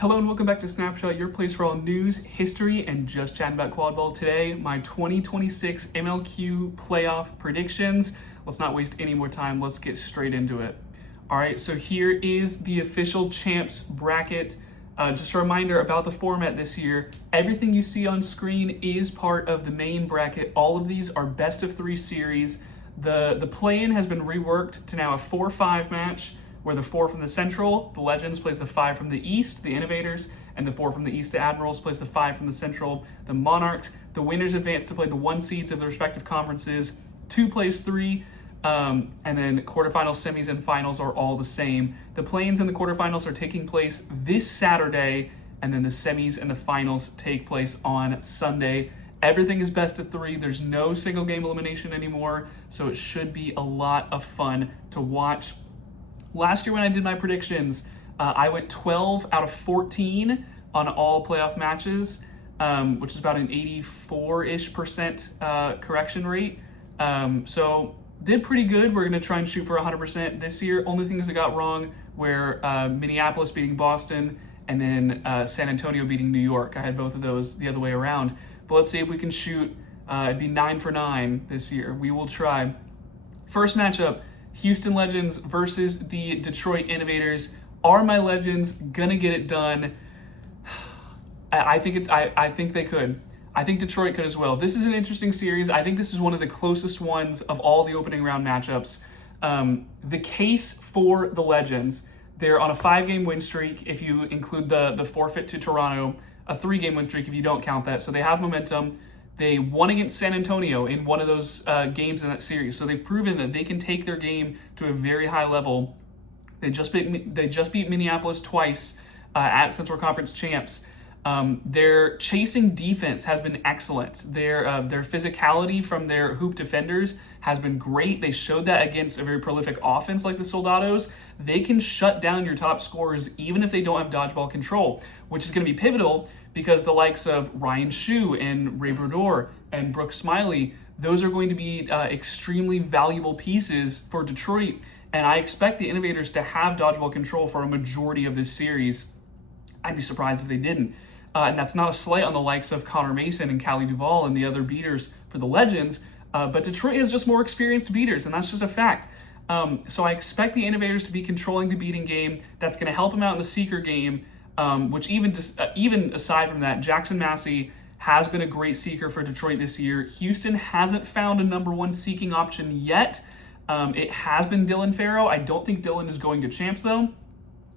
Hello and welcome back to Snapshot, your place for all news, history, and just chatting about quad ball. Today, my 2026 MLQ Playoff predictions. Let's not waste any more time. Let's get straight into it. All right, so here is the official champs bracket. Just a reminder about the format this year. Everything you see on screen is part of the main bracket. All of these are best of 3 series. The play-in has been reworked to now a 4-5 match, where the 4 from the Central, the Legends, plays the 5 from the East, the Innovators, and the 4 from the East, the Admirals, plays the 5 from the Central, the Monarchs. The winners advance to play the 1 seeds of their respective conferences. 2 plays 3, and then quarterfinals, semis, and finals are all the same. The play-ins and the quarterfinals are taking place this Saturday, and then the semis and the finals take place on Sunday. Everything is best of 3. There's no single game elimination anymore, so it should be a lot of fun to watch. Last year when I did my predictions, I went 12 out of 14 on all playoff matches, which is about an 84-ish% correction rate. So did pretty good. We're going to try and shoot for 100% this year. Only things I got wrong were Minneapolis beating Boston and then San Antonio beating New York. I had both of those the other way around. But let's see if we can shoot. It'd be 9 for 9 this year. We will try. First matchup, Houston Legends versus the Detroit Innovators. Are my Legends gonna get it done? I think they could. I think Detroit could as well. This is an interesting series. I think this is one of the closest ones of all the opening round matchups. The case for the Legends, they're on a 5-game win streak if you include the forfeit to Toronto, a 3-game win streak if you don't count that. So they have momentum. They won against San Antonio in one of those games in that series. So they've proven that they can take their game to a very high level. They just beat Minneapolis twice at Central Conference champs. Their chasing defense has been excellent. Their physicality from their hoop defenders has been great. They showed that against a very prolific offense like the Soldados. They can shut down your top scorers even if they don't have dodgeball control, which is going to be pivotal because the likes of Ryan Shue and Ray Brodeur and Brooke Smiley, those are going to be extremely valuable pieces for Detroit. And I expect the Innovators to have dodgeball control for a majority of this series. I'd be surprised if they didn't. And that's not a slight on the likes of Connor Mason and Callie Duvall and the other beaters for the Legends. But Detroit has just more experienced beaters, and that's just a fact. So I expect the Innovators to be controlling the beating game. That's going to help them out in the seeker game, which even aside from that, Jackson Massey has been a great seeker for Detroit this year. Houston hasn't found a number 1 seeking option yet. It has been Dylan Farrow. I don't think Dylan is going to champs, though.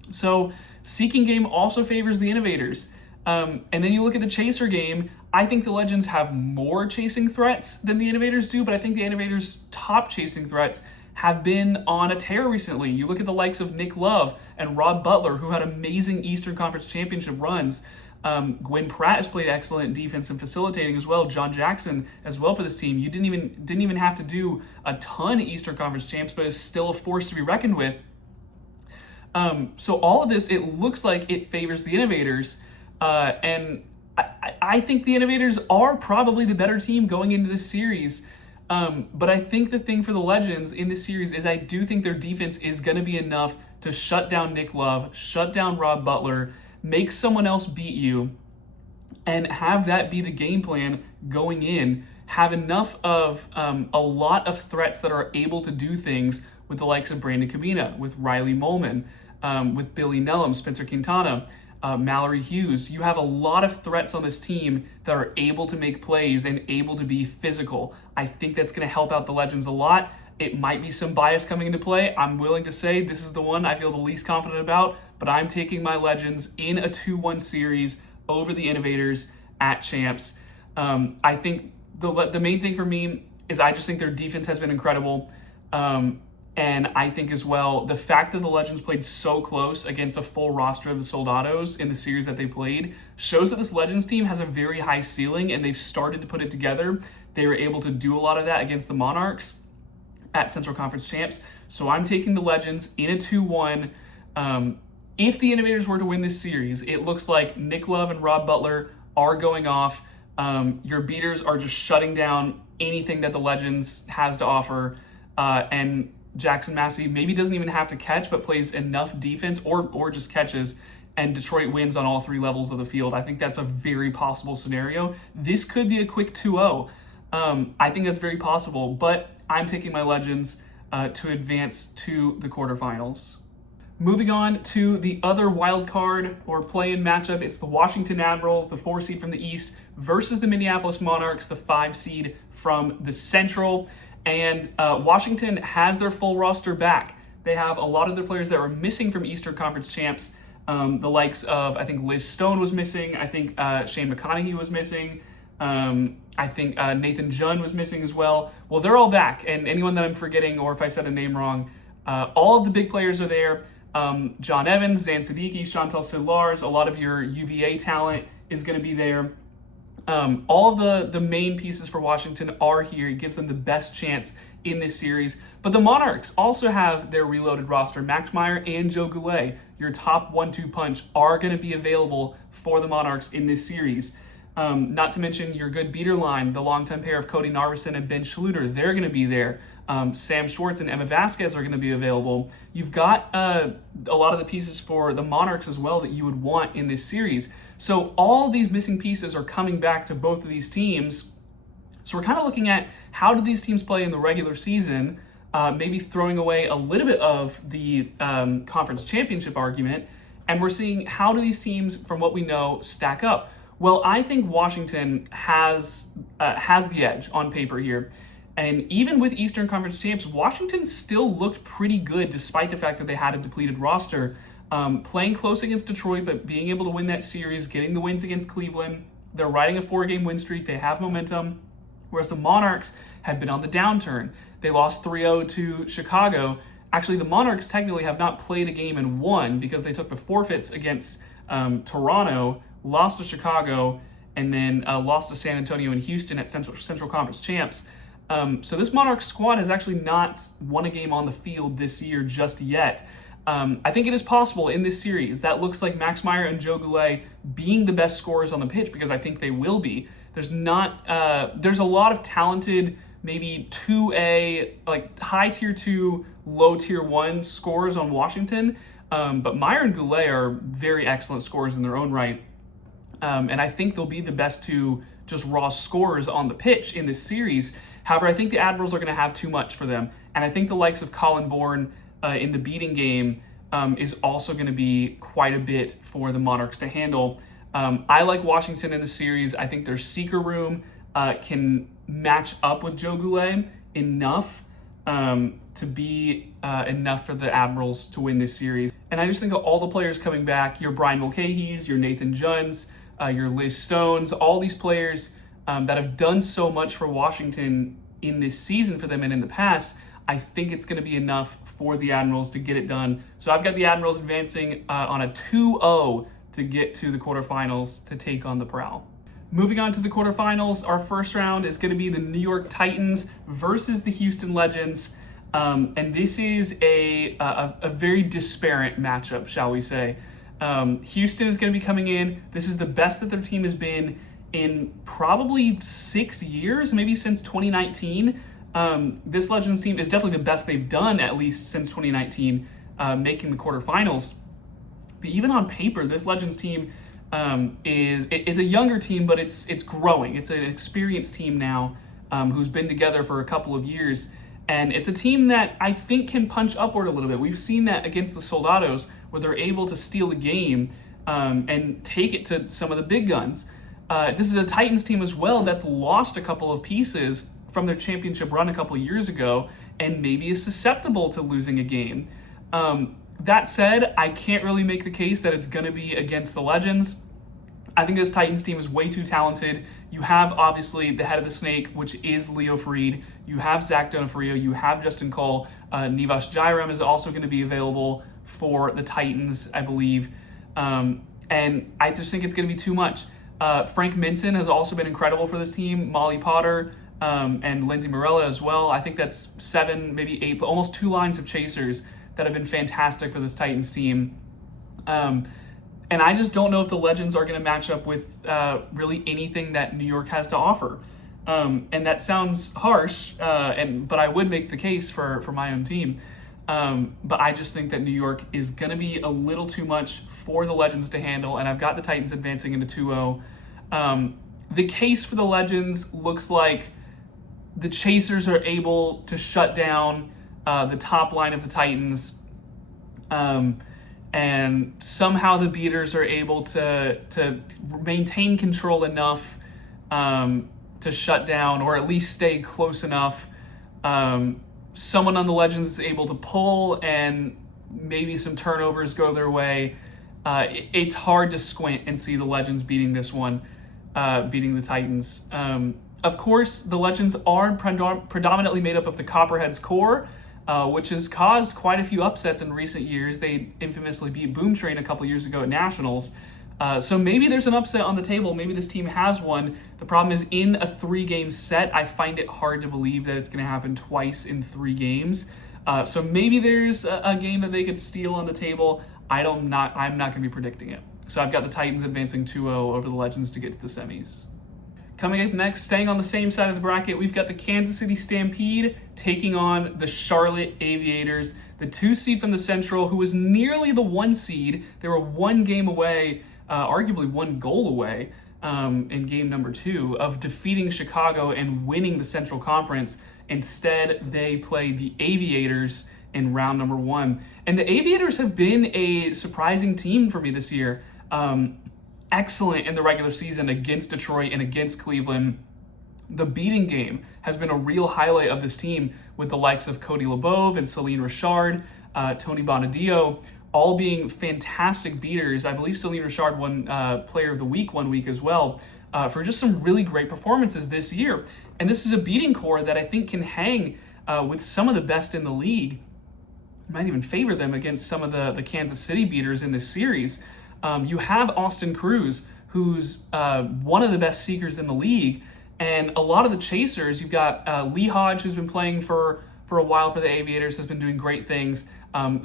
So seeking game also favors the Innovators. And then you look at the chaser game. I think the Legends have more chasing threats than the Innovators do, but I think the Innovators' top chasing threats have been on a tear recently. You look at the likes of Nick Love and Rob Butler, who had amazing Eastern Conference Championship runs. Gwen Pratt has played excellent defense and facilitating as well. John Jackson as well for this team. You didn't even have to do a ton of Eastern Conference champs, but is still a force to be reckoned with. So all of this, it looks like it favors the Innovators. And I think the Innovators are probably the better team going into this series. But I think the thing for the Legends in this series is I do think their defense is going to be enough to shut down Nick Love, shut down Rob Butler, make someone else beat you, and have that be the game plan going in. Have enough of a lot of threats that are able to do things with the likes of Brandon Cabina, with Riley Molman, with Billy Nellum, Spencer Quintana, Mallory Hughes. You have a lot of threats on this team that are able to make plays and able to be physical. I think that's going to help out the Legends a lot. It might be some bias coming into play. I'm willing to say this is the one I feel the least confident about, but I'm taking my Legends in a 2-1 series over the Innovators at champs. I think the main thing for me is I just think their defense has been incredible. And I think as well, the fact that the Legends played so close against a full roster of the Soldados in the series that they played shows that this Legends team has a very high ceiling and they've started to put it together. They were able to do a lot of that against the Monarchs at Central Conference champs. So I'm taking the Legends in a 2-1. If the Innovators were to win this series, it looks like Nick Love and Rob Butler are going off. Your beaters are just shutting down anything that the Legends has to offer. And Jackson Massey maybe doesn't even have to catch, but plays enough defense or just catches and Detroit wins on all 3 levels of the field. I think that's a very possible scenario. This could be a quick 2-0. I think that's very possible, but I'm taking my Legends to advance to the quarterfinals. Moving on to the other wild card or play-in matchup, it's the Washington Admirals, the 4 seed from the East, versus the Minneapolis Monarchs, the 5 seed from the Central. And Washington has their full roster back. They have a lot of their players that were missing from Eastern Conference champs. The likes of, I think Liz Stone was missing. I think Shane McConaughey was missing. I think Nathan Junn was missing as well. Well, they're all back. And anyone that I'm forgetting, or if I said a name wrong, all of the big players are there. John Evans, Zan Siddiqui, Chantal Sidlars, a lot of your UVA talent is going to be there. All of the main pieces for Washington are here. It gives them the best chance in this series. But the Monarchs also have their reloaded roster. Max Meyer and Joe Goulet, your top 1-2 punch, are going to be available for the Monarchs in this series. Not to mention your good beater line, the longtime pair of Cody Narveson and Ben Schluter, they're going to be there. Sam Schwartz and Emma Vasquez are going to be available. You've got a lot of the pieces for the Monarchs as well that you would want in this series. So all of these missing pieces are coming back to both of these teams. So we're kind of looking at how did these teams play in the regular season, maybe throwing away a little bit of the conference championship argument, and we're seeing how do these teams, from what we know, stack up. Well, I think Washington has the edge on paper here. And even with Eastern Conference champs, Washington still looked pretty good despite the fact that they had a depleted roster. Playing close against Detroit, but being able to win that series, getting the wins against Cleveland. They're riding a 4-game win streak. They have momentum. Whereas the Monarchs have been on the downturn. They lost 3-0 to Chicago. Actually, the Monarchs technically have not played a game and won because they took the forfeits against Toronto, lost to Chicago, and then lost to San Antonio and Houston at Central Conference champs. So this Monarchs squad has actually not won a game on the field this year just yet. I think it is possible in this series. That looks like Max Meyer and Joe Goulet being the best scorers on the pitch, because I think they will be. There's a lot of talented, maybe 2A, like high tier 2, low tier 1 scorers on Washington. But Meyer and Goulet are very excellent scorers in their own right. And I think they'll be the best 2 just raw scorers on the pitch in this series. However, I think the Admirals are going to have too much for them. And I think the likes of Colin Bourne in the beating game is also going to be quite a bit for the Monarchs to handle. I like Washington in the series. I think their seeker room can match up with Joe Goulet enough to be enough for the Admirals to win this series. And I just think of all the players coming back, your Brian Mulcahy's, your Nathan Junns, your Liz Stones, all these players that have done so much for Washington in this season for them and in the past. I think it's going to be enough for the Admirals to get it done. So I've got the Admirals advancing on a 2-0 to get to the quarterfinals to take on the Prowl. Moving on to the quarterfinals, our first round is going to be the New York Titans versus the Houston Legends. And this is a very disparate matchup, shall we say. Houston is going to be coming in. This is the best that their team has been in probably 6 years, maybe since 2019. This Legends team is definitely the best they've done, at least since 2019, making the quarterfinals. But even on paper, this Legends team is a younger team, but it's growing. It's an experienced team now who's been together for a couple of years. And it's a team that I think can punch upward a little bit. We've seen that against the Soldados, where they're able to steal the game and take it to some of the big guns. This is a Titans team as well that's lost a couple of pieces from their championship run a couple of years ago and maybe is susceptible to losing a game. That said, I can't really make the case that it's going to be against the Legends. I think this Titans team is way too talented. You have, obviously, the head of the snake, which is Leo Freed. You have Zach Donofrio. You have Justin Cole. Nivas Jairam is also going to be available for the Titans, I believe. And I just think it's going to be too much. Frank Minson has also been incredible for this team. Molly Potter and Lindsay Morella as well. I think that's 7, maybe 8, almost 2 lines of chasers that have been fantastic for this Titans team. And I just don't know if the Legends are going to match up with really anything that New York has to offer. And that sounds harsh, but I would make the case for my own team. But I just think that New York is going to be a little too much for the Legends to handle, and I've got the Titans advancing into 2-0. The case for the Legends looks like the Chasers are able to shut down the top line of the Titans, and somehow the Beaters are able to maintain control enough to shut down, or at least stay close enough. Someone on the Legends is able to pull, and maybe some turnovers go their way. It's hard to squint and see the Legends beating this one, beating the Titans. Of course, the Legends are predominantly made up of the Copperheads core, which has caused quite a few upsets in recent years. They infamously beat Boom Train a couple years ago at Nationals. So maybe there's an upset on the table. Maybe this team has one. The problem is, in a 3-game set, I find it hard to believe that it's going to happen twice in 3 games. So maybe there's a game that they could steal on the table. I'm not going to be predicting it. So I've got the Titans advancing 2-0 over the Legends to get to the semis. Coming up next, staying on the same side of the bracket, we've got the Kansas City Stampede taking on the Charlotte Aviators, the 2 seed from the Central, who was nearly the 1 seed. They were 1 game away, arguably 1 goal away in game number 2 of defeating Chicago and winning the Central Conference. Instead, they played the Aviators in round number 1. And the Aviators have been a surprising team for me this year. Excellent in the regular season against Detroit and against Cleveland. The beating game has been a real highlight of this team, with the likes of Cody LeBove and Celine Richard, Tony Bonadio, all being fantastic beaters. I believe Celine Richard won Player of the Week 1 week as well, for just some really great performances this year. And this is a beating core that I think can hang with some of the best in the league. Might even favor them against some of the Kansas City beaters in this series. You have Austin Cruz, who's one of the best seekers in the league, and a lot of the chasers. You've got Lee Hodge, who's been playing for a while for the Aviators, has been doing great things.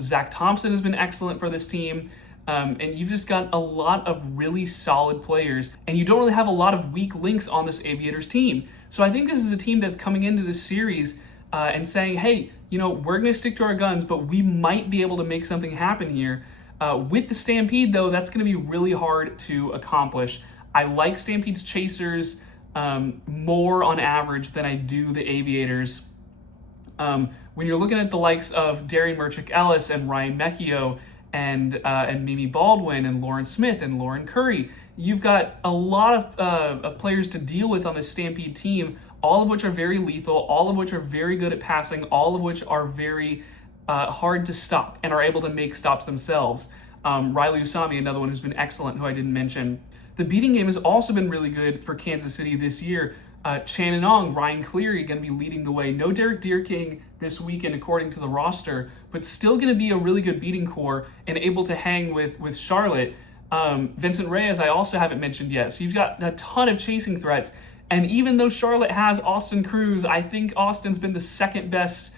Zach Thompson has been excellent for this team, and you've just got a lot of really solid players, and you don't really have a lot of weak links on this Aviators team. So I think this is a team that's coming into this series and saying, hey, we're going to stick to our guns, but we might be able to make something happen here. With the Stampede, though, that's going to be really hard to accomplish. I like Stampede's chasers more on average than I do the Aviators. When you're looking at the likes of Darian Merchick-Ellis and Ryan Mecchio and Mimi Baldwin and Lauren Smith and Lauren Curry, you've got a lot of players to deal with on this Stampede team, all of which are very lethal, all of which are very good at passing, all of which are very hard to stop and are able to make stops themselves. Riley Usami, another one who's been excellent, who I didn't mention. The beating game has also been really good for Kansas City this year. Shannon Ong, Ryan Cleary going to be leading the way. No Derek Deerking this weekend, according to the roster, but still going to be a really good beating core and able to hang with Charlotte. Vincent Reyes, I also haven't mentioned yet. So you've got a ton of chasing threats. And even though Charlotte has Austin Cruz, I think Austin's been the second best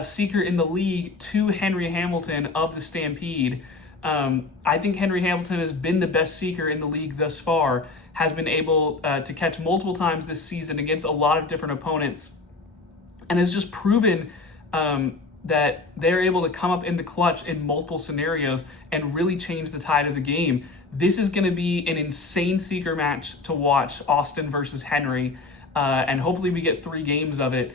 seeker in the league to Henry Hamilton of the Stampede. I think Henry Hamilton has been the best seeker in the league thus far, has been able to catch multiple times this season against a lot of different opponents, and has just proven that they're able to come up in the clutch in multiple scenarios and really change the tide of the game. This is going to be an insane seeker match to watch, Austin versus Henry, and hopefully we get 3 games of it.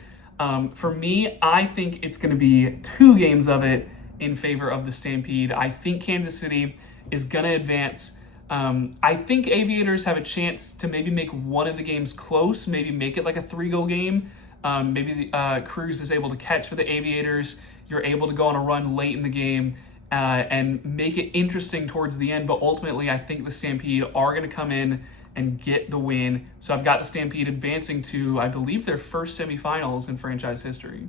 For me, I think it's going to be 2 games of it in favor of the Stampede. I think Kansas City is going to advance. I think Aviators have a chance to maybe make one of the games close, maybe make it like a 3-goal game. Maybe Cruz is able to catch for the Aviators. You're able to go on a run late in the game and make it interesting towards the end. But ultimately, I think the Stampede are going to come in and get the win. So I've got the Stampede advancing to, I believe, their first semifinals in franchise history.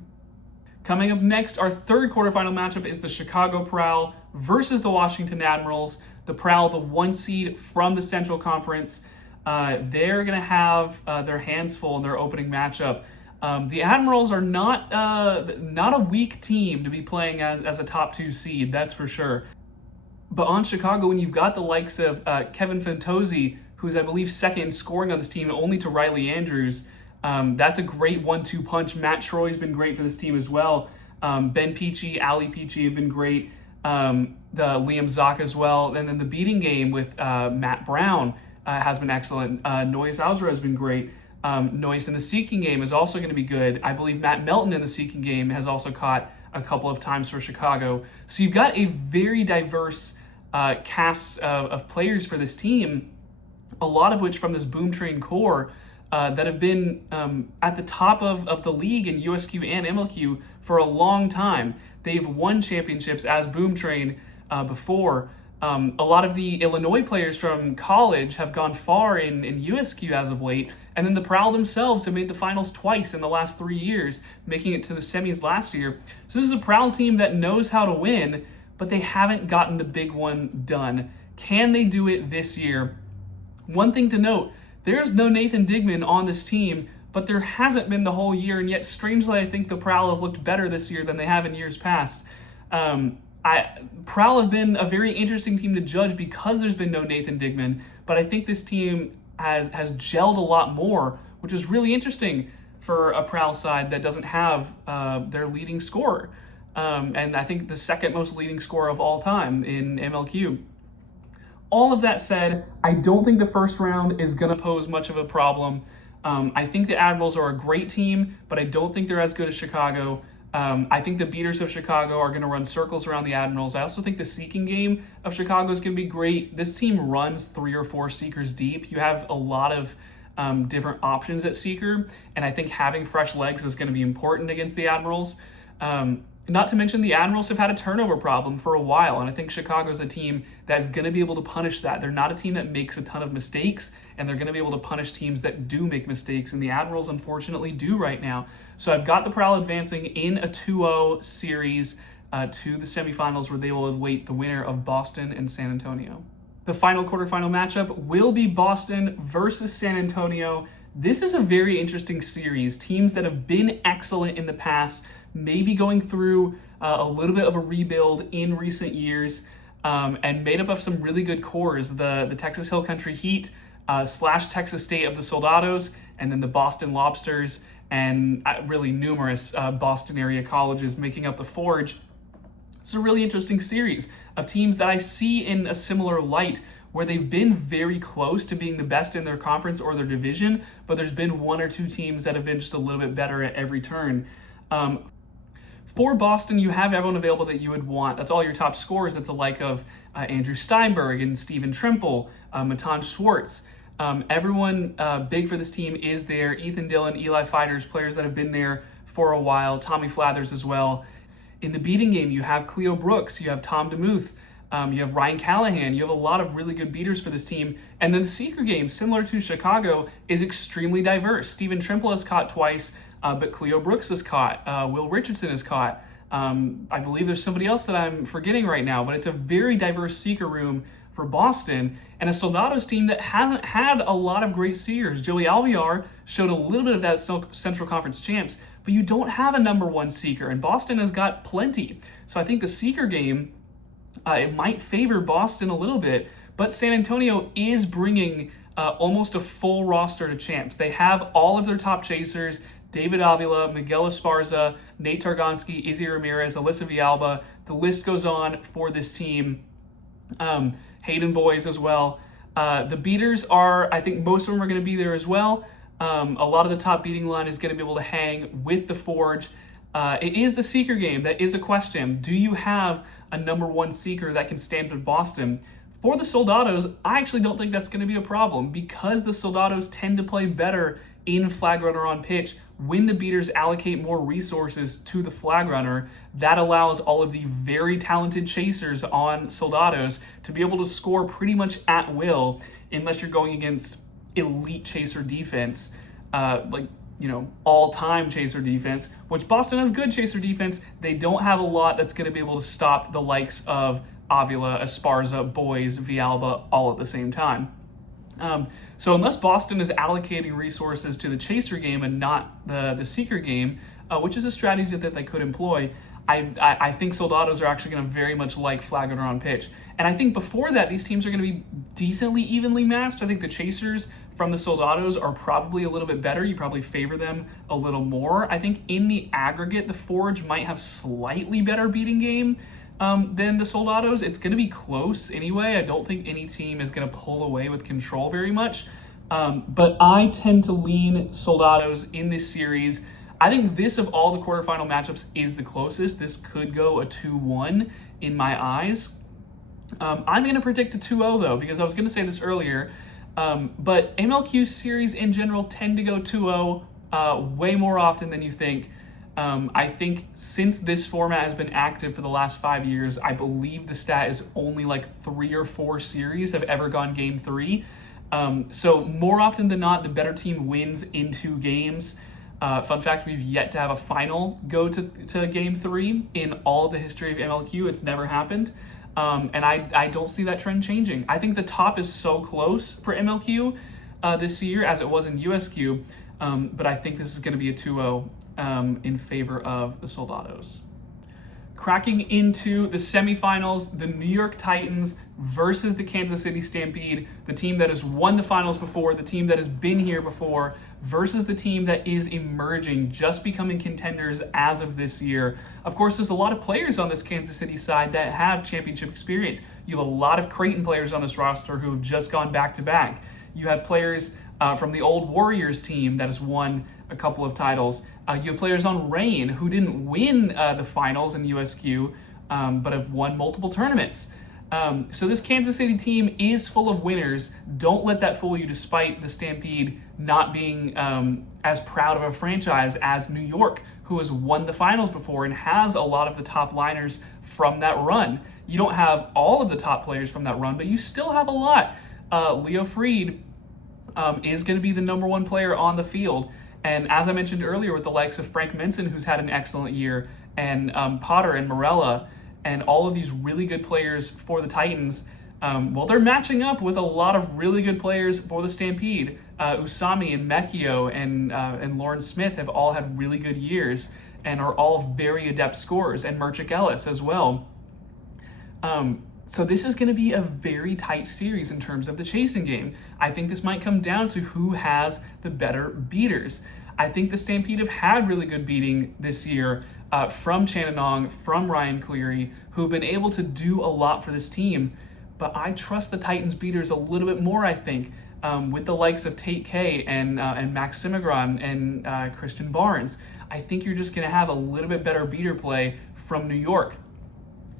Coming up next, our third quarterfinal matchup is the Chicago Prowl versus the Washington Admirals. The Prowl, the 1 seed from the Central Conference, they're going to have their hands full in their opening matchup. The Admirals are not a weak team to be playing as a top 2 seed, that's for sure. But on Chicago, when you've got the likes of Kevin Fantozzi, who's, I believe, second in scoring on this team, only to Riley Andrews, that's a great 1-2 punch. Matt Troy's been great for this team as well. Ben Peachy, Ali Peachy have been great. The Liam Zock as well. And then the beating game with Matt Brown has been excellent. Noyes Ausra has been great. Noyes in the seeking game is also going to be good. I believe Matt Melton in the seeking game has also caught a couple of times for Chicago. So you've got a very diverse cast of players for this team, a lot of which from this boom train core that have been at the top of the league in USQ and MLQ for a long time. They've won championships as boom train before. A lot of the Illinois players from college have gone far in USQ as of late, and then the Prowl themselves have made the finals twice in the last 3 years, making it to the semis last year. So this is a Prowl team that knows how to win, but they haven't gotten the big one done. Can they do it this year? One thing to note, there's no Nathan Digman on this team, but there hasn't been the whole year, and yet strangely I think the Prowl have looked better this year than they have in years past. Prowl have been a very interesting team to judge because there's been no Nathan Digman, but I think this team has gelled a lot more, which is really interesting for a Prowl side that doesn't have their leading scorer. And I think the second most leading scorer of all time in MLQ. All of that said, I don't think the first round is going to pose much of a problem. I think the Admirals are a great team, but I don't think they're as good as Chicago. I think the beaters of Chicago are going to run circles around the Admirals. I also think the seeking game of Chicago is going to be great. This team runs 3 or 4 seekers deep. You have a lot of different options at seeker, and I think having fresh legs is going to be important against the Admirals. Not to mention the Admirals have had a turnover problem for a while, and I think Chicago's a team that's going to be able to punish that. They're not a team that makes a ton of mistakes, and they're going to be able to punish teams that do make mistakes, and the Admirals unfortunately do right now. So I've got the Prowl advancing in a 2-0 series to the semifinals, where they will await the winner of Boston and San Antonio. The final quarterfinal matchup will be Boston versus San Antonio. This is a very interesting series. Teams that have been excellent in the past, maybe going through a little bit of a rebuild in recent years, and made up of some really good cores. The Texas Hill Country Heat / Texas State of the Soldados, and then the Boston Lobsters, and really numerous Boston area colleges making up the Forge. It's a really interesting series of teams that I see in a similar light, where they've been very close to being the best in their conference or their division, but there's been 1 or 2 teams that have been just a little bit better at every turn. For Boston, you have everyone available that you would want. That's all your top scorers. That's the like of Andrew Steinberg and Steven Trimple, Matan Schwartz. Everyone big for this team is there. Ethan Dillon, Eli Fighters, players that have been there for a while. Tommy Flathers as well. In the beating game, you have Cleo Brooks, you have Tom DeMuth, you have Ryan Callahan. You have a lot of really good beaters for this team. And then the seeker game, similar to Chicago, is extremely diverse. Steven Trimple has caught twice, but Cleo Brooks has caught. Will Richardson has caught. I believe there's somebody else that I'm forgetting right now, but it's a very diverse seeker room for Boston, and a Soldados team that hasn't had a lot of great seekers. Joey Alvear showed a little bit of that Central Conference champs, but you don't have a number 1 seeker, and Boston has got plenty. So I think the seeker game, it might favor Boston a little bit, but San Antonio is bringing almost a full roster to champs. They have all of their top chasers: David Avila, Miguel Esparza, Nate Targonski, Izzy Ramirez, Alyssa Villalba. The list goes on for this team. Hayden Boys as well. The beaters are, I think most of them are going to be there as well. A lot of the top beating line is going to be able to hang with the Forge. It is the seeker game that is a question. Do you have a number 1 seeker that can stand with Boston? For the Soldados, I actually don't think that's going to be a problem, because the Soldados tend to play better in flag runner on pitch. When the beaters allocate more resources to the flag runner, that allows all of the very talented chasers on Soldados to be able to score pretty much at will, unless you're going against elite chaser defense, all-time chaser defense, which Boston has good chaser defense. They don't have a lot that's going to be able to stop the likes of Avila, Esparza, Boys, Villalba all at the same time. So unless Boston is allocating resources to the chaser game and not the seeker game, which is a strategy that they could employ, I think Soldados are actually going to very much like Flag Runner on pitch. And I think before that, these teams are going to be decently evenly matched. I think the Chasers from the Soldados are probably a little bit better. You probably favor them a little more. I think in the aggregate, the Forge might have slightly better beating game than the Soldados. It's going to be close anyway. I don't think any team is going to pull away with control very much. But I tend to lean Soldados in this series. I think this, of all the quarterfinal matchups, is the closest. This could go a 2-1 in my eyes. I'm going to predict a 2-0, though, because I was going to say this earlier. But MLQ series in general tend to go 2-0 way more often than you think. I think since this format has been active for the last 5 years, I believe the stat is only like 3 or 4 series have ever gone game 3. So more often than not, the better team wins in 2 games. Fun fact, we've yet to have a final go to game 3 in all of the history of MLQ. It's never happened. And I don't see that trend changing. I think the top is so close for MLQ this year as it was in USQ, but I think this is going to be a 2-0 in favor of the Soldados. Cracking into the semifinals, the New York Titans versus the Kansas City Stampede, the team that has won the finals before, the team that has been here before, versus the team that is emerging, just becoming contenders as of this year. Of course, there's a lot of players on this Kansas City side that have championship experience. You have a lot of Creighton players on this roster who have just gone back-to-back. You have players from the old Warriors team that has won a couple of titles. You have players on Reign who didn't win the finals in USQ, but have won multiple tournaments. So this Kansas City team is full of winners. Don't let that fool you, despite the Stampede not being as proud of a franchise as New York, who has won the finals before and has a lot of the top liners from that run. You don't have all of the top players from that run, but you still have a lot. Leo Freed is going to be the number 1 player on the field. And as I mentioned earlier, with the likes of Frank Minson, who's had an excellent year, and Potter and Morella, and all of these really good players for the Titans, well, they're matching up with a lot of really good players for the Stampede. Usami and Mekio and Lauren Smith have all had really good years and are all very adept scorers, and Merchik Ellis as well. So this is going to be a very tight series in terms of the chasing game. I think this might come down to who has the better beaters. I think the Stampede have had really good beating this year from Chananong, from Ryan Cleary, who've been able to do a lot for this team. But I trust the Titans beaters a little bit more, I think, with the likes of Tate K and Max Simagron and Christian Barnes. I think you're just going to have a little bit better beater play from New York.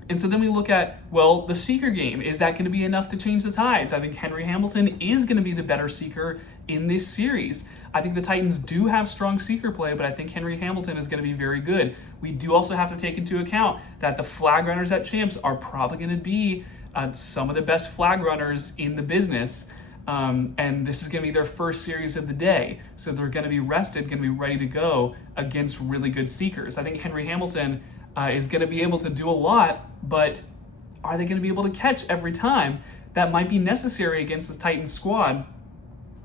And so then we look at, well, the seeker game. Is that going to be enough to change the tides? I think Henry Hamilton is going to be the better seeker in this series. I think the Titans do have strong seeker play, but I think Henry Hamilton is going to be very good. We do also have to take into account that the flag runners at Champs are probably going to be some of the best flag runners in the business. And this is going to be their first series of the day. So they're going to be rested, going to be ready to go against really good seekers. I think Henry Hamilton is going to be able to do a lot, but are they going to be able to catch every time? That might be necessary against this Titans squad.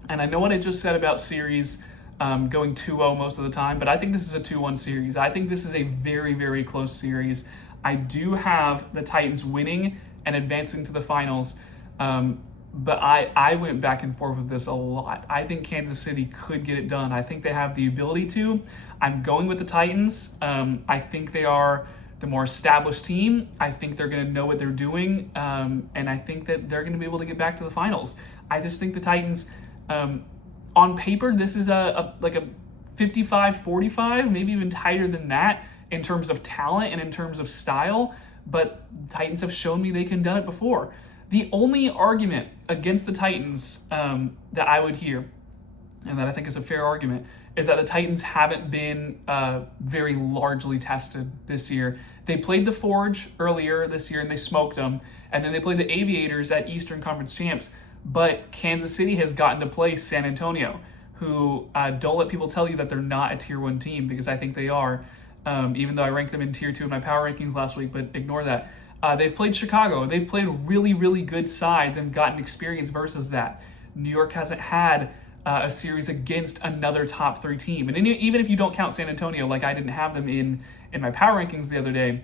And I know what I just said about series going 2-0 most of the time, but I think this is a 2-1 series. I think this is a very, very close series. I do have the Titans winning and advancing to the finals, but I went back and forth with this a lot. I think Kansas City could get it done. I think they have the ability to. I'm going with the Titans. I think they are the more established team. I think they're going to know what they're doing, and I think that they're going to be able to get back to the finals. I just think the Titans, on paper, this is like a 55-45, maybe even tighter than that in terms of talent and in terms of style, but the Titans have shown me they can done it before. The only argument against the Titans that I would hear, and that I think is a fair argument, is that the Titans haven't been very largely tested this year. They played the Forge earlier this year and they smoked them, and then they played the Aviators at Eastern Conference Champs, but Kansas City has gotten to play San Antonio, who don't let people tell you that they're not a Tier 1 team, because I think they are, even though I ranked them in Tier 2 in my power rankings last week, but ignore that. They've played Chicago. They've played really, really good sides and gotten experience versus that. New York hasn't had a series against another top 3 team. And even if you don't count San Antonio, like I didn't have them in my power rankings the other day,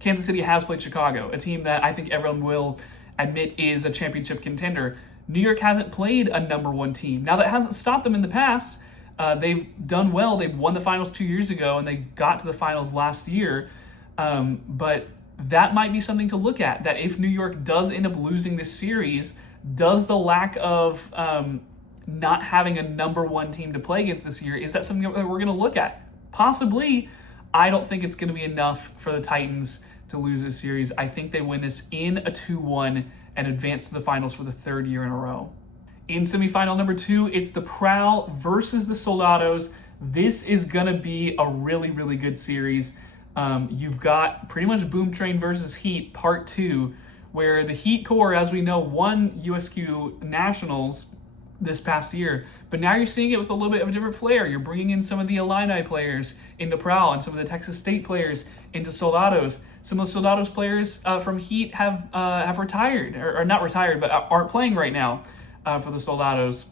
Kansas City has played Chicago, a team that I think everyone will admit is a championship contender. New York hasn't played a number 1 team. Now, that hasn't stopped them in the past. They've done well. They won the finals 2 years ago, and they got to the finals last year. But that might be something to look at, that if New York does end up losing this series, does the lack of not having a number 1 team to play against this year, is that something that we're going to look at? Possibly. I don't think it's going to be enough for the Titans to lose this series. I think they win this in a 2-1 and advance to the finals for the 3rd year in a row. In semifinal number 2, it's the Prowl versus the Soldados. This is going to be a really, really good series. You've got pretty much Boom Train versus Heat Part 2, where the Heat core, as we know, won USQ Nationals this past year, but now you're seeing it with a little bit of a different flair. You're bringing in some of the Illini players into Prowl and some of the Texas State players into Soldados. Some of the Soldados players from Heat have retired, or not retired, but aren't playing right now for the Soldados.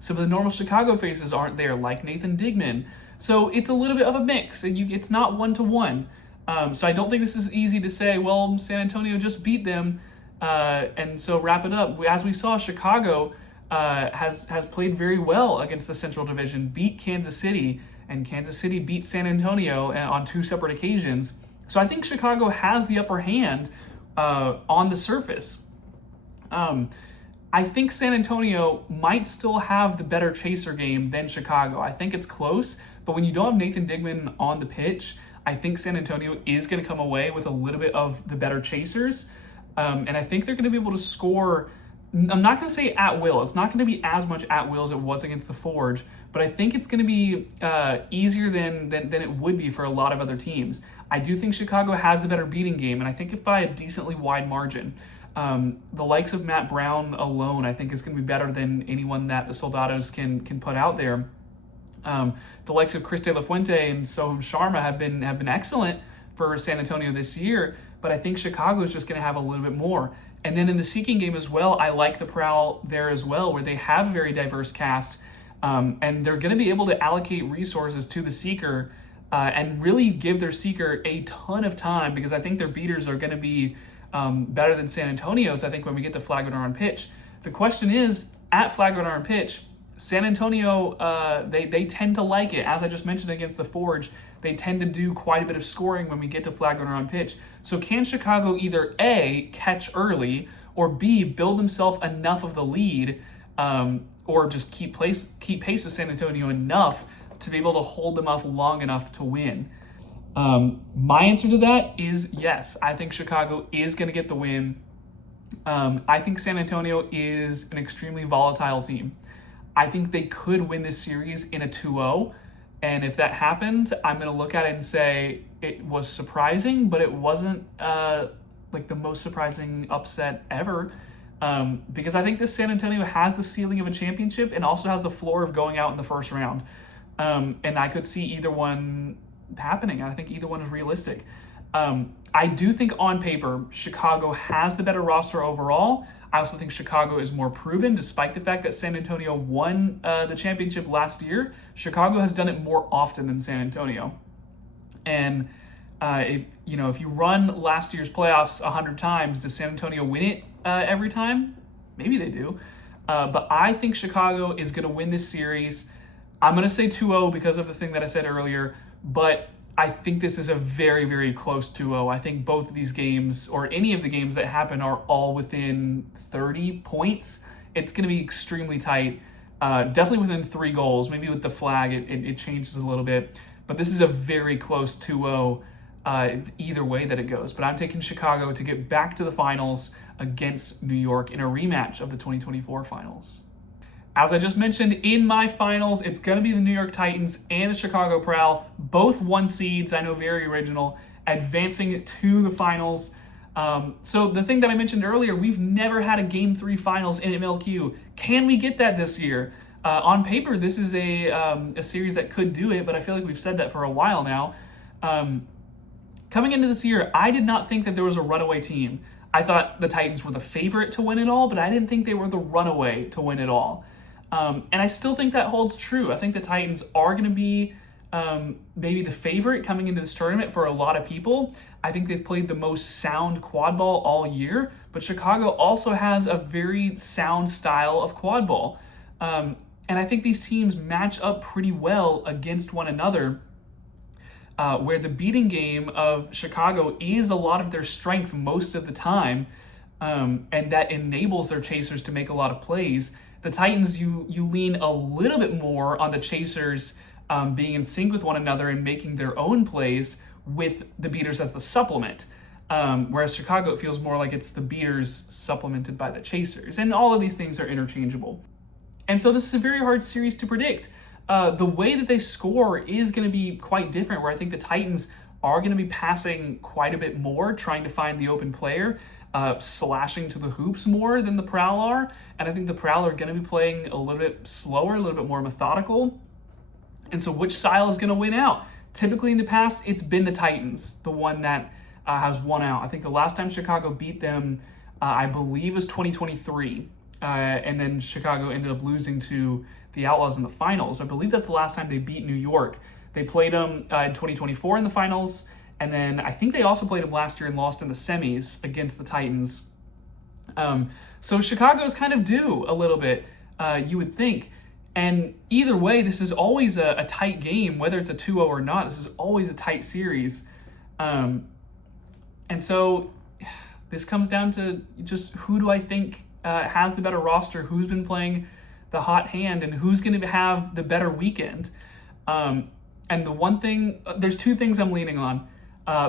Some of the normal Chicago faces aren't there, like Nathan Digman. So it's a little bit of a mix, and it's not 1-to-1. So I don't think this is easy to say, well, San Antonio just beat them, and so wrap it up. As we saw, Chicago has played very well against the Central Division, beat Kansas City, and Kansas City beat San Antonio on 2 separate occasions. So I think Chicago has the upper hand on the surface. I think San Antonio might still have the better chaser game than Chicago. I think it's close, but when you don't have Nathan Digman on the pitch, I think San Antonio is going to come away with a little bit of the better chasers. And I think they're going to be able to score. I'm not going to say at will. It's not going to be as much at will as it was against the Forge, but I think it's going to be easier than it would be for a lot of other teams. I do think Chicago has the better beating game, and I think it's by a decently wide margin. The likes of Matt Brown alone, I think, is going to be better than anyone that the Soldados can put out there. The likes of Chris De La Fuente and Soham Sharma have been excellent for San Antonio this year, but I think Chicago is just going to have a little bit more. And then in the Seeking game as well, I like the Prowl there as well, where they have a very diverse cast, and they're going to be able to allocate resources to the Seeker and really give their Seeker a ton of time, because I think their beaters are going to be better than San Antonio's, I think, when we get to Flag Radar on Pitch. The question is, at Flag Radar on Pitch, San Antonio, they tend to like it. As I just mentioned against the Forge, they tend to do quite a bit of scoring when we get to Flag Radar on Pitch. So can Chicago either A, catch early, or B, build themselves enough of the lead, or just keep pace with San Antonio enough to be able to hold them off long enough to win? My answer to that is yes. I think Chicago is going to get the win. I think San Antonio is an extremely volatile team. I think they could win this series in a 2-0. And if that happened, I'm going to look at it and say it was surprising, but it wasn't like the most surprising upset ever. Because I think this San Antonio has the ceiling of a championship and also has the floor of going out in the first round. And I could see either one happening. I think either one is realistic. I do think on paper, Chicago has the better roster overall. I also think Chicago is more proven, despite the fact that San Antonio won the championship last year. Chicago has done it more often than San Antonio. And if you run last year's playoffs 100 times, does San Antonio win it every time? Maybe they do. But I think Chicago is going to win this series. I'm going to say 2-0 because of the thing that I said earlier, but I think this is a very, very close 2-0. I think both of these games, or any of the games that happen, are all within 30 points. It's going to be extremely tight, definitely within 3 goals. Maybe with the flag, it changes a little bit. But this is a very close 2-0 either way that it goes. But I'm taking Chicago to get back to the finals against New York in a rematch of the 2024 finals. As I just mentioned, in my finals, it's going to be the New York Titans and the Chicago Prowl, both 1 seeds, I know, very original, advancing to the finals. So the thing that I mentioned earlier, we've never had a Game 3 finals in MLQ. Can we get that this year? On paper, this is a series that could do it, but I feel like we've said that for a while now. Coming into this year, I did not think that there was a runaway team. I thought the Titans were the favorite to win it all, but I didn't think they were the runaway to win it all. And I still think that holds true. I think the Titans are going to be maybe the favorite coming into this tournament for a lot of people. I think they've played the most sound quad ball all year, but Chicago also has a very sound style of quad ball. And I think these teams match up pretty well against one another, where the beating game of Chicago is a lot of their strength most of the time, and that enables their chasers to make a lot of plays. The Titans, you lean a little bit more on the chasers being in sync with one another and making their own plays with the beaters as the supplement. Whereas Chicago, it feels more like it's the beaters supplemented by the chasers. And all of these things are interchangeable. And so this is a very hard series to predict. The way that they score is going to be quite different, where I think the Titans are going to be passing quite a bit more, trying to find the open player, slashing to the hoops more than the Prowl are. And I think the Prowl are going to be playing a little bit slower, a little bit more methodical. And so which style is going to win out? Typically in the past, it's been the Titans, the one that has won out. I think the last time Chicago beat them, I believe, was 2023. And then Chicago ended up losing to the Outlaws in the finals. I believe that's the last time they beat New York. They played them in 2024 in the finals, and then I think they also played them last year and lost in the semis against the Titans. So Chicago's kind of due a little bit, you would think. And either way, this is always a tight game, whether it's a 2-0 or not. This is always a tight series. And so this comes down to just who do I think has the better roster, who's been playing the hot hand, and who's going to have the better weekend. And the one thing, there's two things I'm leaning on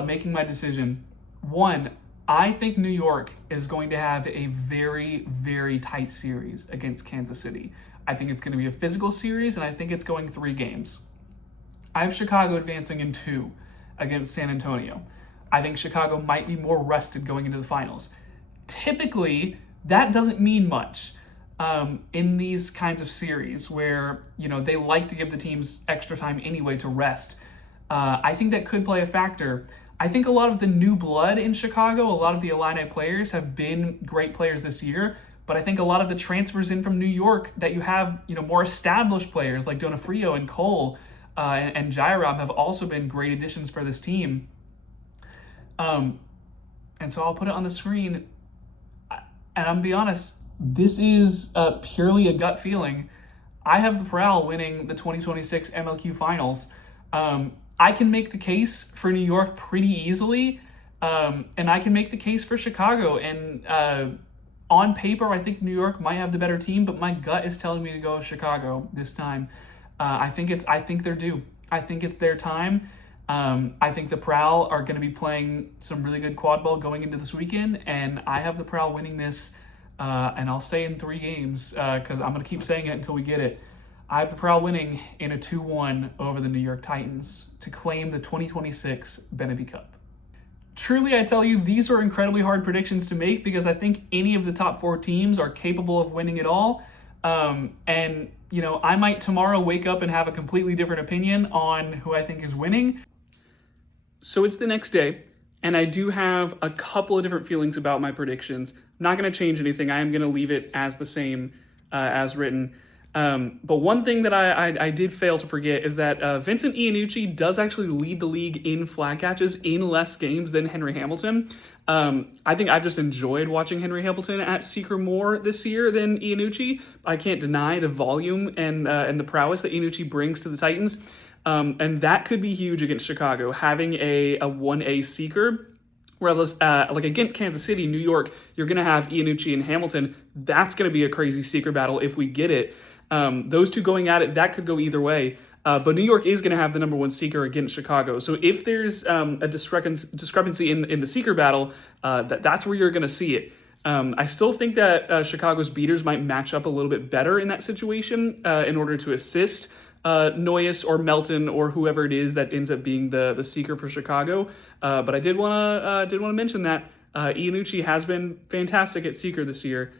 making my decision. One, I think New York is going to have a very, very tight series against Kansas City. I think it's going to be a physical series, and I think it's going 3 games. I have Chicago advancing in 2 against San Antonio. I think Chicago might be more rested going into the finals. Typically, that doesn't mean much in these kinds of series where, they like to give the teams extra time anyway to rest. I think that could play a factor. I think a lot of the new blood in Chicago, a lot of the Illini players have been great players this year, but I think a lot of the transfers in from New York that you have, more established players like Donofrio and Cole and Jairam have also been great additions for this team. And so I'll put it on the screen. And I'm gonna be honest, this is purely a gut feeling. I have the Prowl winning the 2026 MLQ Finals. I can make the case for New York pretty easily, and I can make the case for Chicago. And on paper, I think New York might have the better team, but my gut is telling me to go Chicago this time. I think they're due. I think it's their time. I think the Prowl are going to be playing some really good quad ball going into this weekend, and I have the Prowl winning this, and I'll say in 3 games, because I'm going to keep saying it until we get it. I have the Prowl winning in a 2-1 over the New York Titans to claim the 2026 Benepe Cup. Truly, I tell you, these are incredibly hard predictions to make because I think any of the top 4 teams are capable of winning it all. And, I might tomorrow wake up and have a completely different opinion on who I think is winning. So it's the next day, and I do have a couple of different feelings about my predictions. I'm not going to change anything. I am going to leave it as the same as written. But one thing that I did fail to forget is that Vincent Iannucci does actually lead the league in flag catches in less games than Henry Hamilton. I think I've just enjoyed watching Henry Hamilton at Seeker more this year than Iannucci. I can't deny the volume and the prowess that Iannucci brings to the Titans. And that could be huge against Chicago, having a 1A Seeker. Whereas, like against Kansas City, New York, you're going to have Iannucci and Hamilton. That's going to be a crazy Seeker battle if we get it. Those two going at it, that could go either way. But New York is going to have the number 1 Seeker against Chicago. So if there's a discrepancy in the Seeker battle, that's where you're going to see it. I still think that Chicago's beaters might match up a little bit better in that situation in order to assist Noyes or Melton or whoever it is that ends up being the Seeker for Chicago. But I did want to mention that Iannucci has been fantastic at Seeker this year.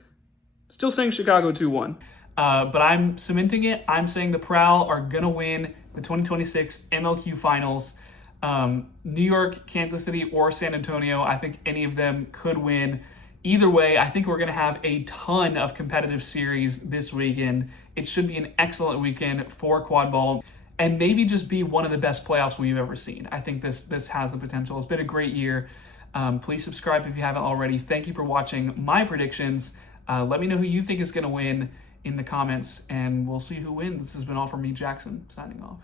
Still saying Chicago 2-1. But I'm cementing it. I'm saying the Prowl are going to win the 2026 MLQ Finals. New York, Kansas City, or San Antonio, I think any of them could win. Either way, I think we're going to have a ton of competitive series this weekend. It should be an excellent weekend for quad ball and maybe just be one of the best playoffs we've ever seen. I think this has the potential. It's been a great year. Please subscribe if you haven't already. Thank you for watching my predictions. Let me know who you think is going to win in the comments, and we'll see who wins. This has been all from me, Jackson, signing off.